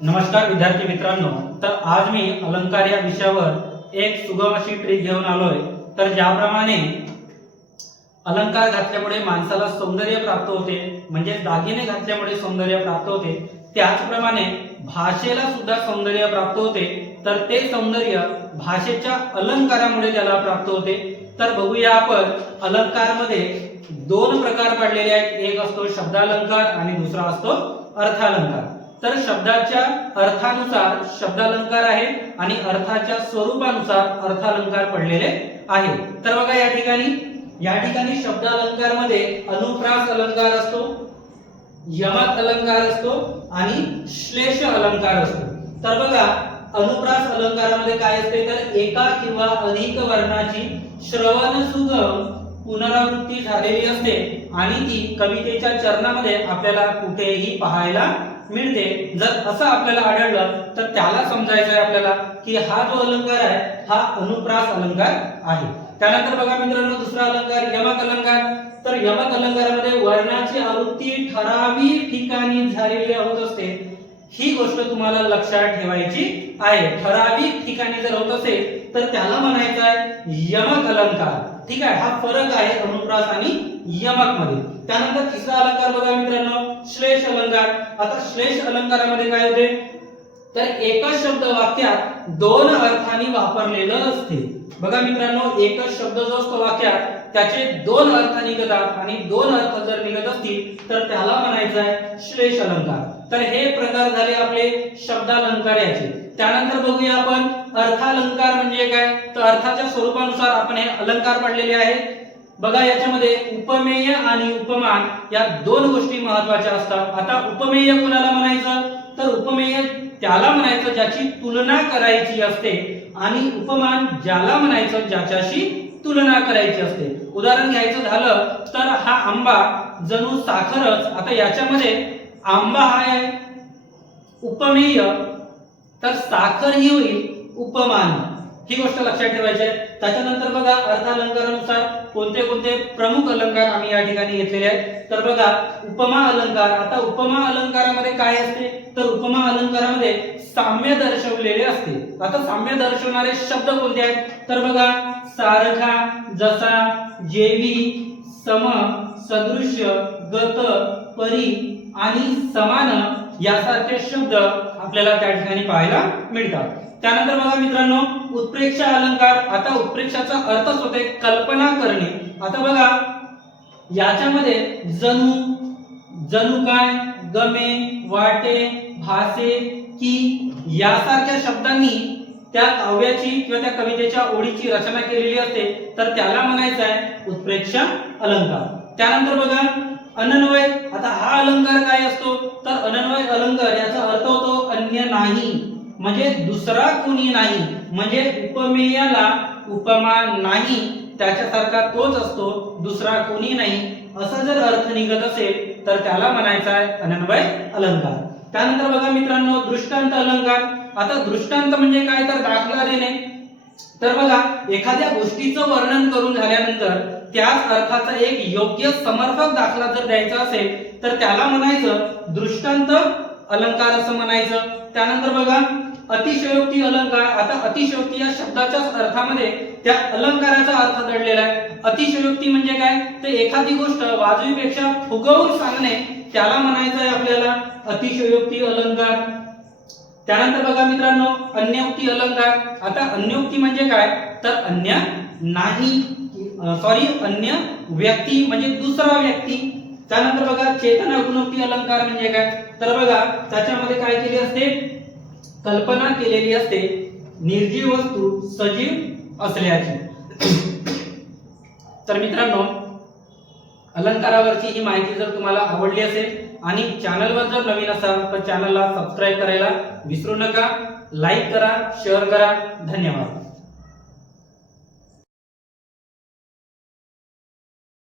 नमस्कार विद्यार्थी मित्रांनो, तर आज मी अलंकार या विषयावर एक सुगम अशी ट्रिक घेऊन आलोय। तर ज्याप्रमाणे अलंकार घातल्यामुळे माणसाला सौंदर्य प्राप्त होते, म्हणजे दागिने घातल्यामुळे सौंदर्य प्राप्त होते, त्याचप्रमाणे भाषेला सुद्धा सौंदर्य प्राप्त होते। तर ते सौंदर्य भाषेच्या अलंकारामुळे त्याला प्राप्त होते। तर बघूया आपण अलंकारमध्ये दोन प्रकार पडलेले आहेत, एक असतो शब्दालंकार आणि दुसरा असतो अर्थालंकार। तर शब्दाच्या अर्थानुसार शब्दालंकार आहे आणि अर्थाच्या स्वरूपानुसार अर्थालंकार पडलेले आहे। तर बघा या ठिकाणी शब्दालंकार मध्ये अनुप्रास अलंकार असतो, यमक अलंकार असतो आणि श्लेष अलंकार असतो। तर बघा अनुप्रास अलंकारामध्ये काय असते, तर एका किंवा अधिक वर्णाची श्रवण सुगम पुनरावृत्ती झालेली असते आणि ती कवितेच्या चरणामध्ये आपल्याला कुठेही पाहायला मिळते। जर असं आपल्याला आढळलं तर त्याला समजायचं आहे आपल्याला की हा जो अलंकार आहे हा अनुप्रास अलंकार आहे। त्यानंतर बघा मित्रांनो दुसरा अलंकार यमक अलंकार। तर यमक अलंकारामध्ये वर्णाची आवृत्ती ठराविक ठिकाणी झालेली होत असते, ही गोष्ट तुम्हाला लक्षात ठेवायची आहे। ठराविक ठिकाणी जर होत असेल तर त्याला म्हणायचं आहे यमक अलंकार। ठीक आहे, हा फरक आहे अनुप्रास आणि यमक मध्ये। त्यानंतर तिसरा अलंकार बघा मित्रांनो श्लेष अलंकार। आता श्लेष अलंकारामध्ये काय होते, तर एकच शब्द वाक्यात दोन अर्थांनी वापरलेलं असते। बघा मित्रांनो एकच शब्द जो असतो वाक्यात त्याचे दोन अर्थ निघतात आणि दोन अर्थ जर निघत असतील तर त्याला म्हणायचं आहे श्लेष अलंकार। तर हे प्रकार झाले आपले शब्दालंकार याचे। त्यानंतर बघूया आपण अर्थालंकार म्हणजे काय, तर अर्थाच्या स्वरूपानुसार आपण हे अलंकार पडलेले आहेत। बघा याच्यामध्ये उपमेय आणि उपमान या दोन गोष्टी महत्त्वाच्या असतात। आता उपमेय कोणाला म्हणायचं, तर उपमेय त्याला म्हणायचं ज्याची तुलना करायची असते आणि उपमान ज्याला म्हणायचं ज्याच्याशी तुलना करायची असते। उदाहरण घ्यायचं झालं तर हा आंबा जणू साखरच। आता याच्यामध्ये आंबा हा आहे उपमेय, तर साखर ही होईल उपमान, ही गोष्ट लक्षात ठेवायची आहे। त्याच्यानंतर बघा अर्थालंकारानुसार कोणते कोणते प्रमुख अलंकार आम्ही या ठिकाणी घेतलेले आहेत। तर बघा उपमा अलंकार। आता उपमा अलंकारामध्ये काय असते, तर उपमा अलंकारामध्ये साम्य दर्शवलेले असते। आता साम्य दर्शवणारे शब्द कोणते आहेत, तर बघा सारखा, जसा, जेवी, सम, सदृश्य, गत, परी आणि समान यासारखे शब्द आपल्याला त्या ठिकाणी पाहायला मिळतात। त्यानंतर बघा मित्रांनो उत्प्रेक्षा अलंकार। आता उत्प्रेक्षाचा अर्थच होते कल्पना करणे। आता बघा याच्यामध्ये जणू, जणू काय, गमे, वाटे, भासे, की यासारख्या शब्दांनी त्या काव्याची किंवा त्या कवितेच्या ओळीची रचना केलेली असते, तर त्याला म्हणायचं आहे उत्प्रेक्षा अलंकार। त्यानंतर बघा अनन्वय। आता हा अलंकार काय असतो, तर अनन्वय अलंकार याचा अर्थ होतो अन्य नाही, म्हणजे दुसरा कोणी नाही, म्हणजे उपमेयाला उपमा नाही त्याच्यासारखा तोच असतो, दुसरा कोणी नाही असा जर अर्थ निघत असेल तर त्याला म्हणायचा आहे अनन्वय अलंकार। त्यानंतर बघा मित्रांनो दृष्टांत अलंकार। आता दृष्टांत म्हणजे काय, तर दाखला देणे। तर बघा एखाद्या गोष्टीचं वर्णन करून झाल्यानंतर त्याच अर्थाचा एक योग्य समर्पक दाखला जर द्यायचा असेल तर त्याला म्हणायचं दृष्टांत अलंकार असं म्हणायचं। त्यानंतर बघा अतिशयोक्ती अलंकार। आता अतिशयोक्ती या शब्दाच्याच अर्थामध्ये त्या अलंकाराचा अर्थ दडलेला आहे। अतिशयोक्ती म्हणजे काय, तर एखादी गोष्ट वाजवीपेक्षा फुगवून सांगणे, त्याला म्हणायचं आहे आपल्याला अतिशयोक्ती अलंकार। त्यानंतर बघा मित्रांनो अन्योक्ती अलंकार। आता अन्योक्ती म्हणजे काय, तर अन्य नाही, अन्य व्यक्ती म्हणजे दुसरा व्यक्ती। त्यानंतर बघा चेतना गुणोक्ती अलंकार म्हणजे काय, तर बघा त्याच्यामध्ये काय केली असते, कल्पना केलेली असते निर्जीव वस्तू सजीव असल्याची। तर मित्रांनो अलंकारावरची ही माहिती जर तुम्हाला आवडली असेल आणि चॅनलवर जर नवीन असाल तर चॅनलला सबस्क्राईब करायला विसरू नका, लाईक करा, शेअर करा। धन्यवाद।